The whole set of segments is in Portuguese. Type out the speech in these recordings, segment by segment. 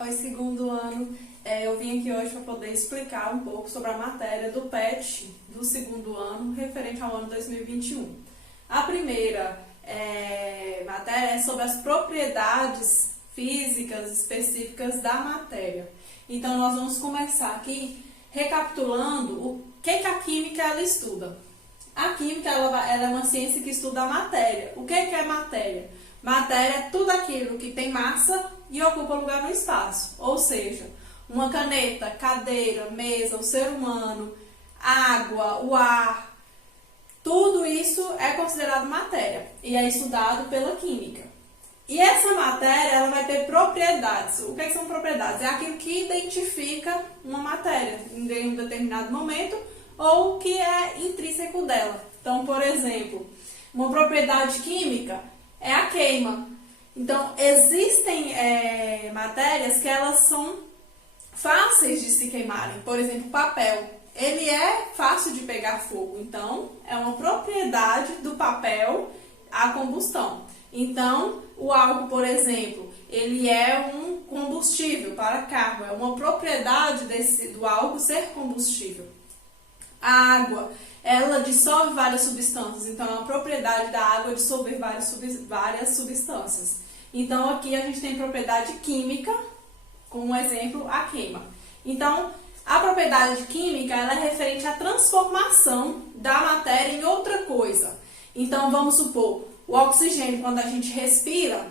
Oi, segundo ano, eu vim aqui hoje para poder explicar um pouco sobre a matéria do PET do segundo ano, referente ao ano 2021. A primeira matéria é sobre as propriedades físicas específicas da matéria. Então, nós vamos começar aqui recapitulando o que a química ela estuda. A química ela é uma ciência que estuda a matéria. O que é matéria? Matéria é tudo aquilo que tem massa e ocupa lugar no espaço. Ou seja, uma caneta, cadeira, mesa, o ser humano, água, o ar, tudo isso é considerado matéria e é estudado pela química. E essa matéria ela vai ter propriedades. O que são propriedades? É aquilo que identifica uma matéria em um determinado momento ou que é intrínseco dela. Então, por exemplo, uma propriedade química é a queima. Então, existem matérias que elas são fáceis de se queimarem. Por exemplo, papel. Ele é fácil de pegar fogo. Então, é uma propriedade do papel a combustão. Então, o álcool, por exemplo, ele é um combustível para carro. É uma propriedade do álcool ser combustível. A água, ela dissolve várias substâncias, então é uma propriedade da água dissolver várias substâncias. Então aqui a gente tem propriedade química, como exemplo a queima. Então a propriedade química ela é referente à transformação da matéria em outra coisa. Então vamos supor, o oxigênio quando a gente respira,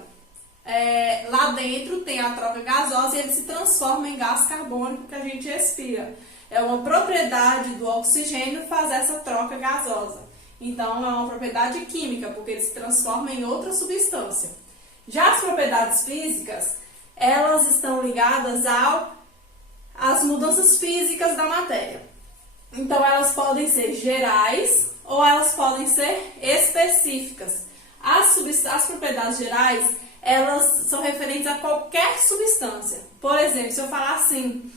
lá dentro tem a troca gasosa e ele se transforma em gás carbônico que a gente respira. É uma propriedade do oxigênio fazer essa troca gasosa. Então, é uma propriedade química, porque ele se transforma em outra substância. Já as propriedades físicas, elas estão ligadas às mudanças físicas da matéria. Então, elas podem ser gerais ou elas podem ser específicas. As propriedades gerais, elas são referentes a qualquer substância. Por exemplo, se eu falar assim,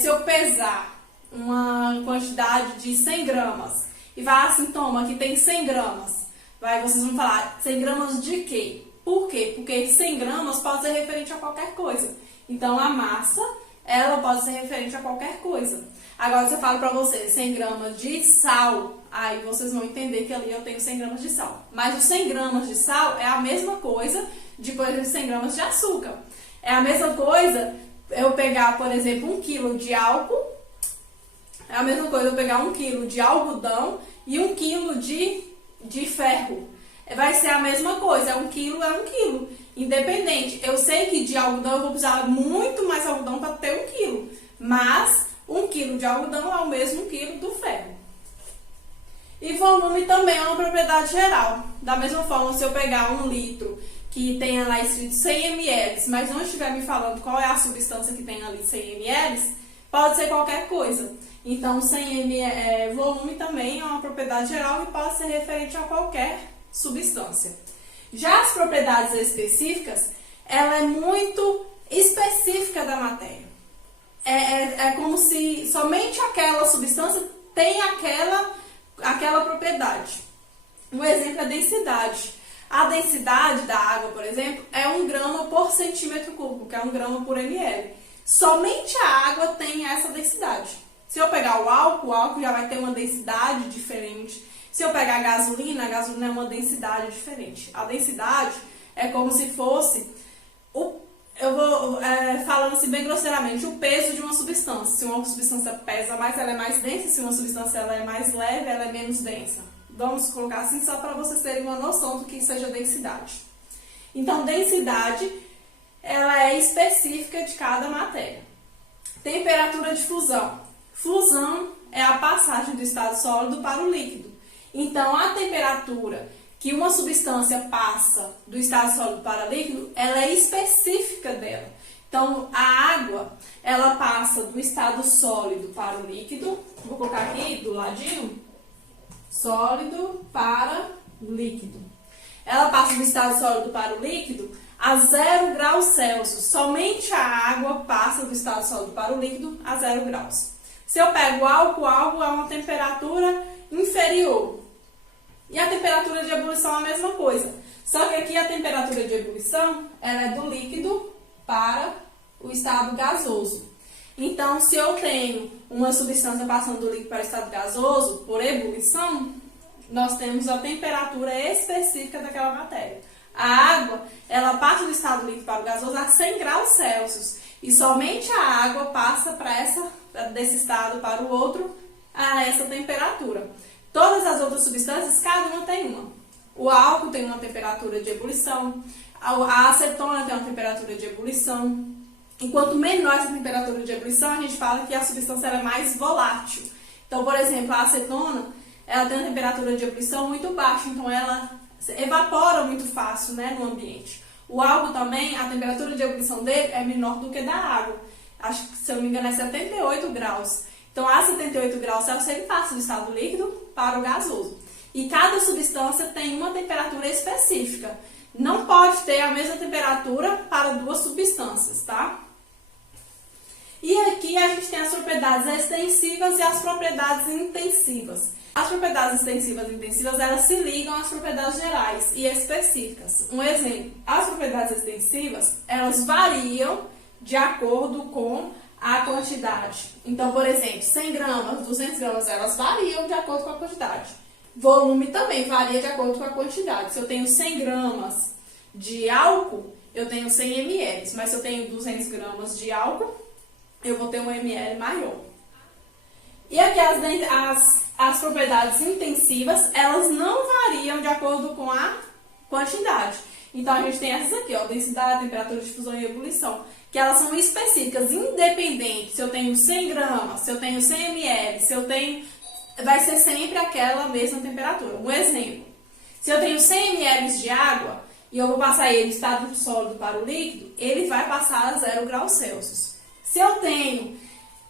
se eu pesar uma quantidade de 100 gramas e falar assim, toma, aqui tem 100 gramas, vocês vão falar 100 gramas de quê? Por quê? Porque 100 gramas pode ser referente a qualquer coisa. Então, a massa, ela pode ser referente a qualquer coisa. Agora, se eu falo para vocês 100 gramas de sal, aí vocês vão entender que ali eu tenho 100 gramas de sal. Mas os 100 gramas de sal é a mesma coisa de, por exemplo, 100 gramas de açúcar. É a mesma coisa eu pegar, por exemplo, 1 quilo de álcool, é a mesma coisa eu pegar 1 quilo de algodão e 1 quilo de ferro. Vai ser a mesma coisa, 1 quilo é 1 quilo. Independente, eu sei que de algodão eu vou precisar muito mais algodão para ter 1 quilo, mas 1 quilo de algodão é o mesmo quilo do ferro. E volume também é uma propriedade geral. Da mesma forma, se eu pegar 1 litro que tenha lá escrito 100 ml, mas não estiver me falando qual é a substância que tem ali 100 ml, pode ser qualquer coisa. Então, 100 ml, volume também é uma propriedade geral e pode ser referente a qualquer substância. Já as propriedades específicas, ela é muito específica da matéria. É como se somente aquela substância tem aquela propriedade. Um exemplo é a densidade. A densidade da água, por exemplo, é 1 grama por centímetro cúbico, que é 1 grama por ml. Somente a água tem essa densidade. Se eu pegar o álcool já vai ter uma densidade diferente. Se eu pegar a gasolina é uma densidade diferente. A densidade é como se fosse, eu vou falando assim bem grosseiramente, o peso de uma substância. Se uma substância pesa mais, ela é mais densa. Se uma substância ela é mais leve, ela é menos densa. Vamos colocar assim só para vocês terem uma noção do que seja densidade. Então, densidade, ela é específica de cada matéria. Temperatura de fusão. Fusão é a passagem do estado sólido para o líquido. Então, a temperatura que uma substância passa do estado sólido para o líquido, ela é específica dela. Então, a água, ela passa do estado sólido para o líquido. Vou colocar aqui do ladinho. Sólido para líquido. Ela passa do estado sólido para o líquido a 0 graus Celsius. Somente a água passa do estado sólido para o líquido a 0 graus. Se eu pego o álcool é uma temperatura inferior. E a temperatura de ebulição é a mesma coisa. Só que aqui a temperatura de ebulição ela é do líquido para o estado gasoso. Então, se eu tenho uma substância passando do líquido para o estado gasoso, por ebulição, nós temos a temperatura específica daquela matéria. A água, ela passa do estado líquido para o gasoso a 100 graus Celsius. E somente a água passa desse estado para o outro a essa temperatura. Todas as outras substâncias, cada uma tem uma. O álcool tem uma temperatura de ebulição, a acetona tem uma temperatura de ebulição. E quanto menor essa temperatura de ebulição, a gente fala que a substância é mais volátil. Então, por exemplo, a acetona, ela tem uma temperatura de ebulição muito baixa, então ela evapora muito fácil, né, no ambiente. O álcool também, a temperatura de ebulição dele é menor do que da água. Acho que, se eu não me engano, é 78 graus. Então, a 78 graus Celsius, ele passa do estado líquido para o gasoso. E cada substância tem uma temperatura específica. Não pode ter a mesma temperatura para duas substâncias, tá? E aqui a gente tem as propriedades extensivas e as propriedades intensivas. As propriedades extensivas e intensivas, elas se ligam às propriedades gerais e específicas. Um exemplo, as propriedades extensivas, elas variam de acordo com a quantidade. Então, por exemplo, 100 gramas, 200 gramas, elas variam de acordo com a quantidade. Volume também varia de acordo com a quantidade. Se eu tenho 100 gramas de álcool, eu tenho 100 ml. Mas se eu tenho 200 gramas de álcool, eu vou ter um ml maior. E aqui as propriedades intensivas, elas não variam de acordo com a quantidade. Então, a gente tem essas aqui, ó, densidade, temperatura de fusão e ebulição, que elas são específicas, independentes. Se eu tenho 100 gramas, se eu tenho 100 ml, se eu tenho... vai ser sempre aquela mesma temperatura. Um exemplo, se eu tenho 100 ml de água e eu vou passar ele do estado sólido para o líquido, ele vai passar a 0 graus Celsius. Se eu tenho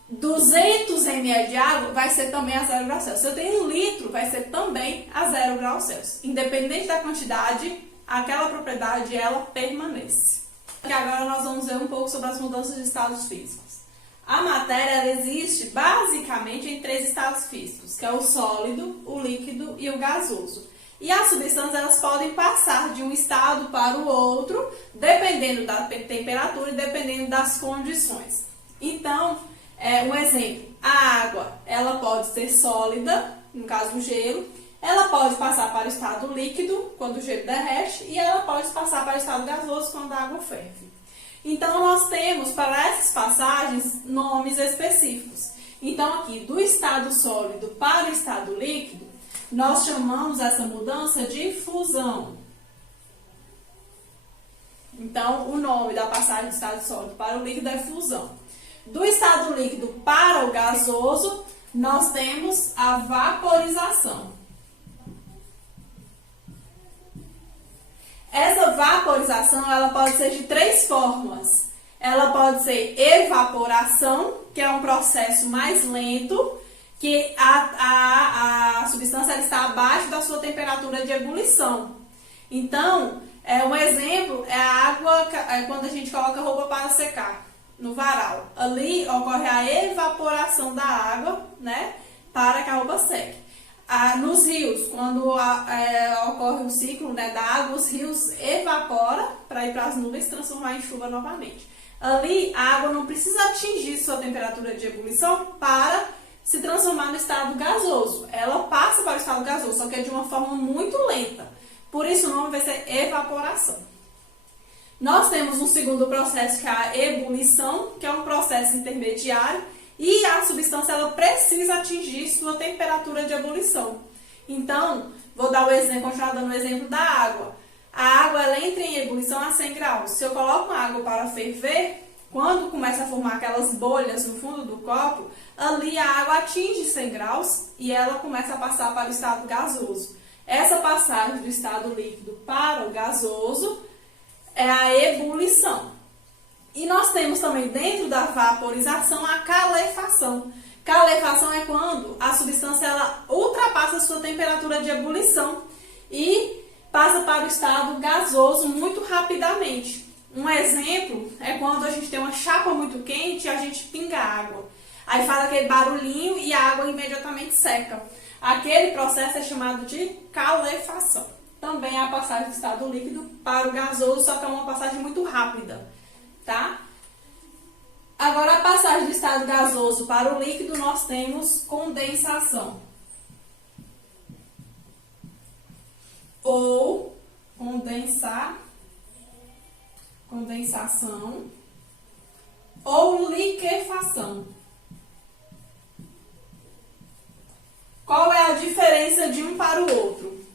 200 ml de água, vai ser também a 0 graus Celsius. Se eu tenho 1 litro, vai ser também a 0 graus Celsius. Independente da quantidade, aquela propriedade, ela permanece. E agora nós vamos ver um pouco sobre as mudanças de estados físicos. A matéria, ela existe basicamente em 3 estados físicos, que é o sólido, o líquido e o gasoso. E as substâncias, elas podem passar de um estado para o outro, dependendo da temperatura e dependendo das condições. Então, um exemplo, a água, ela pode ser sólida, no caso o gelo, ela pode passar para o estado líquido, quando o gelo derrete, e ela pode passar para o estado gasoso, quando a água ferve. Então, nós temos para essas passagens nomes específicos. Então, aqui, do estado sólido para o estado líquido, nós chamamos essa mudança de fusão. Então, o nome da passagem do estado sólido para o líquido é fusão. Do estado líquido para o gasoso, nós temos a vaporização. Essa vaporização, ela pode ser de 3 formas. Ela pode ser evaporação, que é um processo mais lento, que a substância ela está abaixo da sua temperatura de ebulição. Então, um exemplo é a água, quando a gente coloca roupa para secar no varal. Ali ocorre a evaporação da água, né, para que a roupa seque. Nos rios, quando ocorre o ciclo, né, da água, os rios evaporam para ir para as nuvens e transformar em chuva novamente. Ali, a água não precisa atingir sua temperatura de ebulição para se transformar no estado gasoso. Ela passa para o estado gasoso, só que é de uma forma muito lenta. Por isso, o nome vai ser evaporação. Nós temos um segundo processo, que é a ebulição, que é um processo intermediário, e a substância ela precisa atingir sua temperatura de ebulição. Então, vou dar o exemplo, continuar dando o exemplo da água. A água ela entra em ebulição a 100 graus. Se eu coloco a água para ferver, quando começa a formar aquelas bolhas no fundo do copo, ali a água atinge 100 graus e ela começa a passar para o estado gasoso. Essa passagem do estado líquido para o gasoso é a ebulição. E nós temos também dentro da vaporização a calefação. Calefação é quando a substância ela ultrapassa a sua temperatura de ebulição e passa para o estado gasoso muito rapidamente. Um exemplo é quando a gente tem uma chapa muito quente e a gente pinga água. Aí faz aquele barulhinho e a água imediatamente seca. Aquele processo é chamado de calefação. Também é a passagem do estado líquido para o gasoso, só que é uma passagem muito rápida. tá? Agora, a passagem do estado gasoso para o líquido, nós temos condensação. Ou condensação, ou liquefação. Qual é a diferença de um para o outro?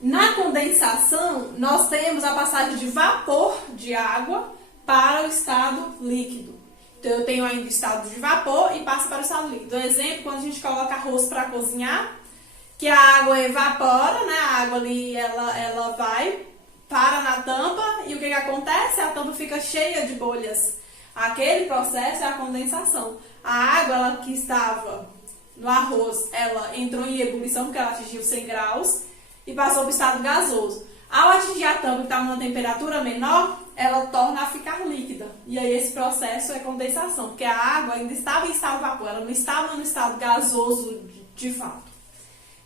Na condensação, nós temos a passagem de vapor de água para o estado líquido. Então, eu tenho ainda o estado de vapor e passa para o estado líquido. Um exemplo, quando a gente coloca arroz para cozinhar, que a água evapora, né? A água ali, ela vai, para na tampa e o que acontece? A tampa fica cheia de bolhas. Aquele processo é a condensação. A água ela, que estava no arroz, ela entrou em ebulição porque ela atingiu 100 graus e passou para o estado gasoso. Ao atingir a tampa que está numa temperatura menor, ela torna a ficar líquida. E aí esse processo é condensação, porque a água ainda estava em estado de vapor, ela não estava no estado gasoso de fato.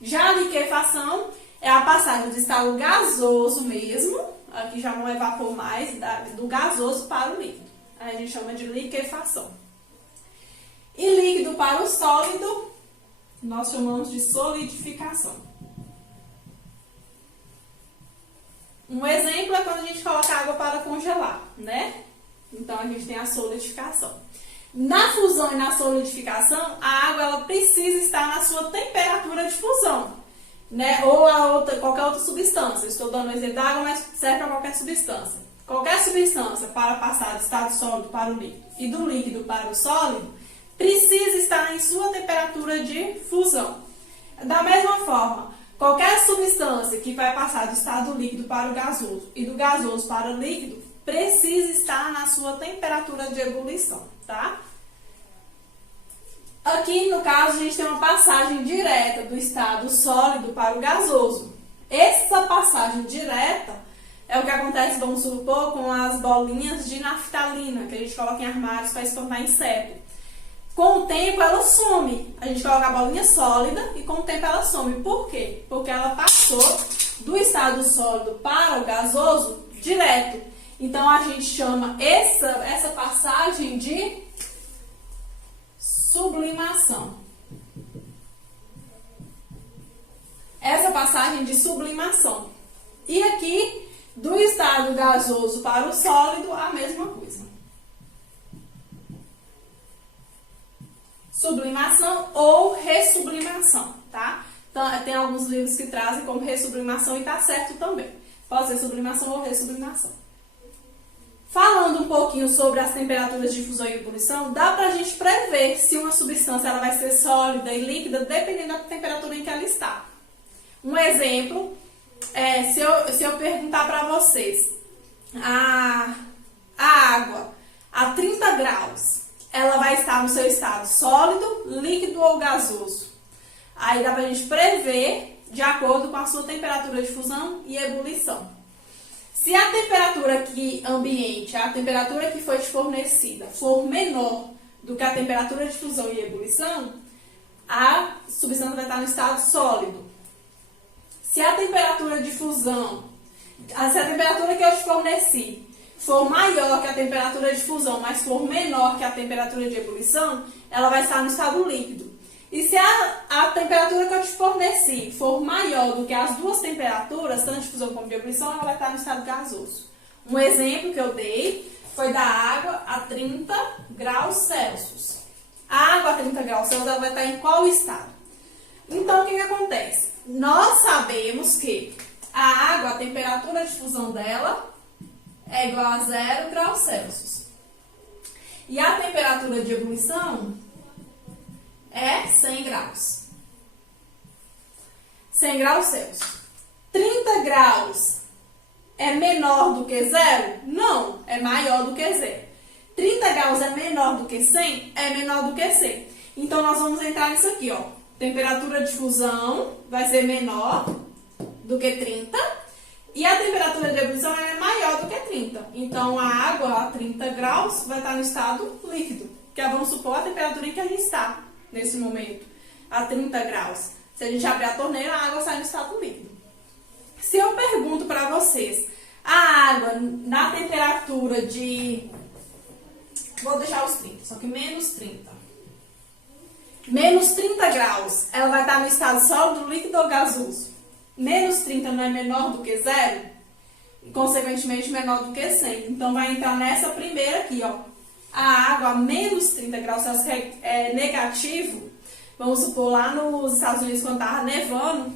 Já a liquefação é a passagem do estado gasoso mesmo, aqui já não é vapor mais, do gasoso para o líquido. Aí a gente chama de liquefação. E líquido para o sólido, nós chamamos de solidificação. Um exemplo é quando a gente coloca água para congelar, né? Então a gente tem a solidificação. Na fusão e na solidificação, a água ela precisa estar na sua temperatura de fusão, né? Ou qualquer outra substância. Estou dando o exemplo da água, mas serve para qualquer substância. Qualquer substância para passar do estado sólido para o líquido e do líquido para o sólido precisa estar em sua temperatura de fusão. Da mesma forma, qualquer substância que vai passar do estado líquido para o gasoso e do gasoso para o líquido precisa estar na sua temperatura de ebulição, tá? Aqui, no caso, a gente tem uma passagem direta do estado sólido para o gasoso. Essa passagem direta é o que acontece, vamos supor, com as bolinhas de naftalina, que a gente coloca em armários para se tornar inseto. Com o tempo, ela some. A gente coloca a bolinha sólida e com o tempo ela some. Por quê? Porque ela passou do estado sólido para o gasoso direto. Então, a gente chama essa passagem de sublimação. Essa passagem de sublimação. E aqui, do estado gasoso para o sólido, a mesma coisa. Sublimação ou ressublimação, tá? Então, tem alguns livros que trazem como ressublimação e tá certo também. Pode ser sublimação ou ressublimação. Falando um pouquinho sobre as temperaturas de fusão e ebulição, dá pra gente prever se uma substância ela vai ser sólida e líquida dependendo da temperatura em que ela está. Um exemplo é, se eu perguntar para vocês, a água a 30 graus, ela vai estar no seu estado sólido, líquido ou gasoso? Aí dá pra gente prever de acordo com a sua temperatura de fusão e ebulição. Se a temperatura aqui ambiente, a temperatura que foi te fornecida, for menor do que a temperatura de fusão e ebulição, a substância vai estar no estado sólido. Se a temperatura de fusão, se a temperatura que eu te forneci for maior que a temperatura de fusão, mas for menor que a temperatura de ebulição, ela vai estar no estado líquido. E se a temperatura que eu te forneci for maior do que as duas temperaturas, tanto de fusão como de ebulição, ela vai estar no estado gasoso. Um exemplo que eu dei foi da água a 30 graus Celsius. A água a 30 graus Celsius ela vai estar em qual estado? Então, o que acontece? Nós sabemos que a água, a temperatura de fusão dela é igual a 0 graus Celsius. E a temperatura de ebulição é 100 graus. 100 graus Celsius. 30 graus é menor do que 0? Não, é maior do que 0. 30 graus é menor do que 100? É menor do que 100. Então, nós vamos entrar nisso aqui, ó. Temperatura de fusão vai ser menor do que 30 e a temperatura de ebulição é maior do que 30. Então, a água a 30 graus vai estar no estado líquido, que é, vamos supor, a temperatura em que a gente está nesse momento, a 30 graus. Se a gente abrir a torneira, a água sai no estado líquido. Se eu pergunto para vocês, a água na temperatura de vou deixar os 30, só que menos 30. Menos 30 graus, ela vai estar no estado sólido, líquido ou gasoso? Menos 30 não é menor do que zero? E, consequentemente, menor do que 100. Então, vai entrar nessa primeira aqui, ó. A água a menos 30 graus Celsius, que é negativo. Vamos supor, lá nos Estados Unidos, quando estava nevando,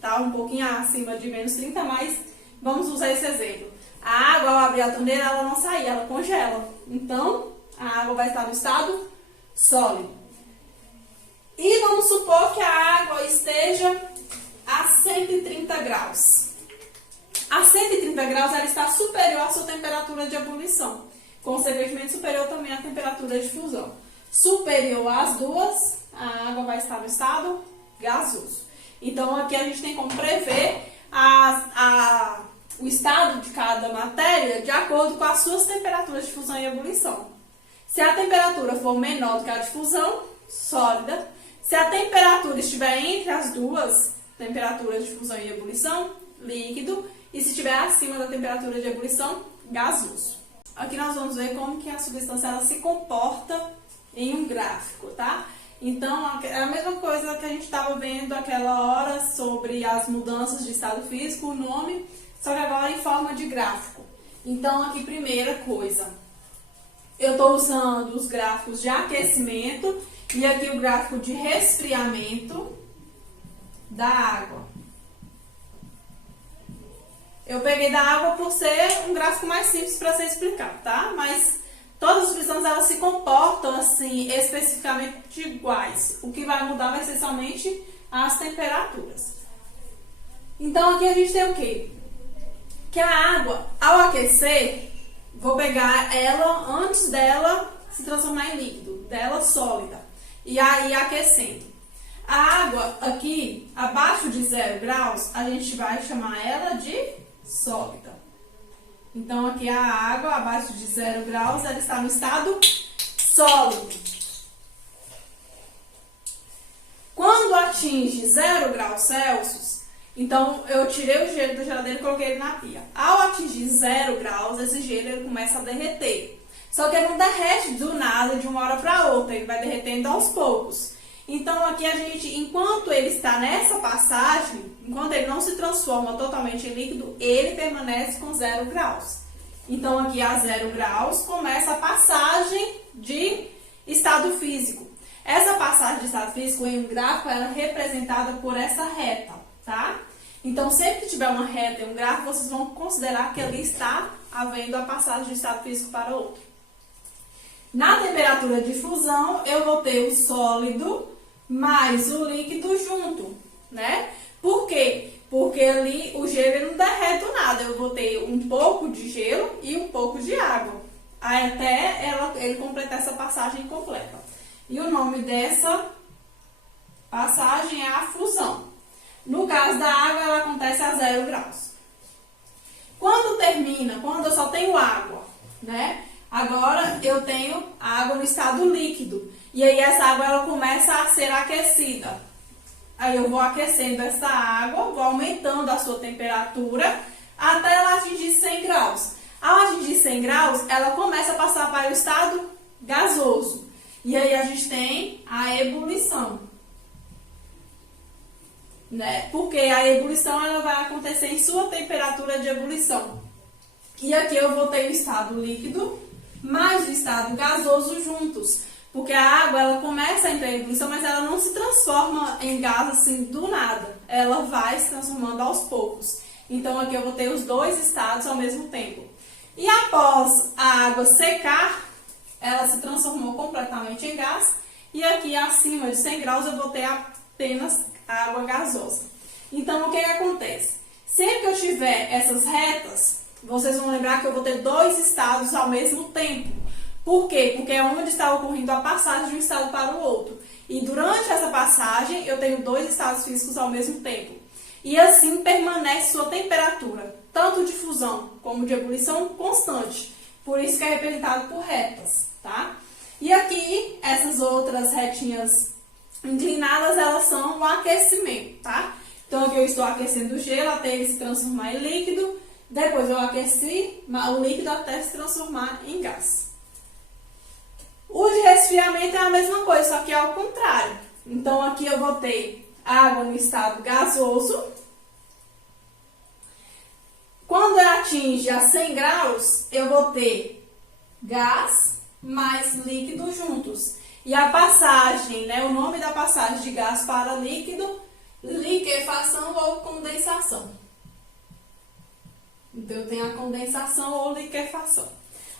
tá um pouquinho acima de menos 30, mas vamos usar esse exemplo. A água, ao abrir a torneira, ela não sai, ela congela. Então, a água vai estar no estado sólido. E vamos supor que a água esteja a 130 graus. A 130 graus, ela está superior à sua temperatura de ebulição. Consequentemente, superior também à temperatura de fusão. Superior às duas, a água vai estar no estado gasoso. Então, aqui a gente tem como prever o estado de cada matéria de acordo com as suas temperaturas de fusão e ebulição. Se a temperatura for menor do que a de fusão, sólida. Se a temperatura estiver entre as duas temperaturas de fusão e ebulição, líquido. E se estiver acima da temperatura de ebulição, gasoso. Aqui nós vamos ver como que a substância ela se comporta em um gráfico, tá? Então, é a mesma coisa que a gente estava vendo aquela hora sobre as mudanças de estado físico, o nome, só que agora em forma de gráfico. Então, aqui, primeira coisa, eu estou usando os gráficos de aquecimento e aqui o gráfico de resfriamento da água. Eu peguei da água por ser um gráfico mais simples para ser explicado, tá? Mas todas as substâncias elas se comportam assim especificamente iguais. O que vai mudar vai ser somente as temperaturas. Então aqui a gente tem o quê? Que a água, ao aquecer, vou pegar ela antes dela se transformar em líquido, dela sólida, e aí aquecendo. A água aqui, abaixo de 0 graus, a gente vai chamar ela de sólida. Então, aqui a água, abaixo de 0 graus, ela está no estado sólido. Quando atinge 0 graus Celsius, então eu tirei o gelo da geladeira e coloquei ele na pia. Ao atingir 0 graus, esse gelo ele começa a derreter. Só que ele não derrete do nada, de uma hora para outra, ele vai derretendo aos poucos. Então, aqui a gente, enquanto ele está nessa passagem, enquanto ele não se transforma totalmente em líquido, ele permanece com 0 graus. Então, aqui a 0 graus começa a passagem de estado físico. Essa passagem de estado físico em um gráfico ela é representada por essa reta, tá? Então, sempre que tiver uma reta em um gráfico, vocês vão considerar que ali está havendo a passagem de estado físico para outro. Na temperatura de fusão, eu vou ter o sólido mais o líquido junto, né? Por quê? Porque ali o gelo ele não derrete nada. Eu vou ter um pouco de gelo e um pouco de água. Aí até ele completar essa passagem completa. E o nome dessa passagem é a fusão. No caso da água, ela acontece a 0 graus. Quando termina, quando eu só tenho água, né? Agora eu tenho água no estado líquido. E aí essa água ela começa a ser aquecida. Aí eu vou aquecendo essa água, vou aumentando a sua temperatura até ela atingir 100 graus. Ao atingir 100 graus, ela começa a passar para o estado gasoso. E aí a gente tem a ebulição. Né? Porque a ebulição ela vai acontecer em sua temperatura de ebulição. E aqui eu vou ter o estado líquido mais o estado gasoso juntos. Porque a água, ela começa a entrar em ebulição, mas ela não se transforma em gás assim do nada. Ela vai se transformando aos poucos. Então, aqui eu vou ter os dois estados ao mesmo tempo. E após a água secar, ela se transformou completamente em gás. E aqui, acima de 100 graus, eu vou ter apenas água gasosa. Então, o que acontece? Sempre que eu tiver essas retas, vocês vão lembrar que eu vou ter dois estados ao mesmo tempo. Por quê? Porque é onde está ocorrendo a passagem de um estado para o outro. E durante essa passagem, eu tenho dois estados físicos ao mesmo tempo. E assim permanece sua temperatura, tanto de fusão como de ebulição, constante. Por isso que é representado por retas, tá? E aqui, essas outras retinhas inclinadas, elas são o aquecimento, tá? Então, aqui eu estou aquecendo o gelo até ele se transformar em líquido. Depois eu aqueci o líquido até se transformar em gás. O de resfriamento é a mesma coisa, só que é ao contrário. Então, aqui eu vou ter água no estado gasoso. Quando ela atinge a 100 graus, eu vou ter gás mais líquido juntos. E a passagem, né, o nome da passagem de gás para líquido, liquefação ou condensação. Então, eu tenho a condensação ou liquefação.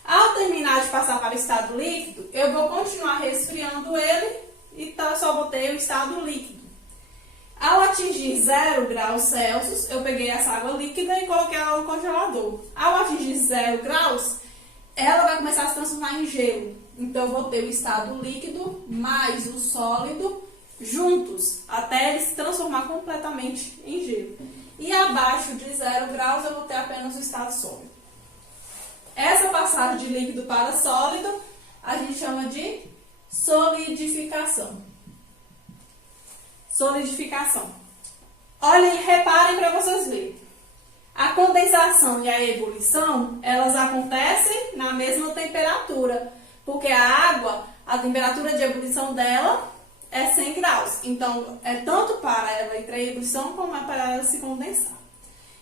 Ao terminar de passar para o estado líquido, eu vou continuar resfriando ele e só vou ter o estado líquido. Ao atingir 0 graus Celsius, eu peguei essa água líquida e coloquei ela no congelador. Ao atingir 0 graus, ela vai começar a se transformar em gelo. Então, eu vou ter o estado líquido mais o sólido juntos, até ele se transformar completamente em gelo. E abaixo de 0 graus, eu vou ter apenas o estado sólido. Essa passagem de líquido para sólido, a gente chama de solidificação. Solidificação. Olhem, reparem para vocês verem. A condensação e a ebulição, elas acontecem na mesma temperatura, porque a água, a temperatura de ebulição dela é 100 graus. Então, é tanto para ela entrar em ebulição como é para ela se condensar.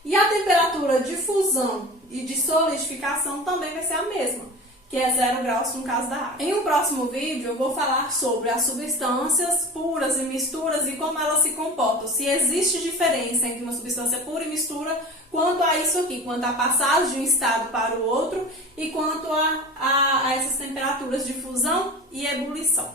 E a temperatura de fusão e de solidificação também vai ser a mesma, que é 0 graus no caso da água. Em um próximo vídeo eu vou falar sobre as substâncias puras e misturas e como elas se comportam. Se existe diferença entre uma substância pura e mistura, quanto a isso aqui, quanto a passagem de um estado para o outro e quanto a essas temperaturas de fusão e ebulição.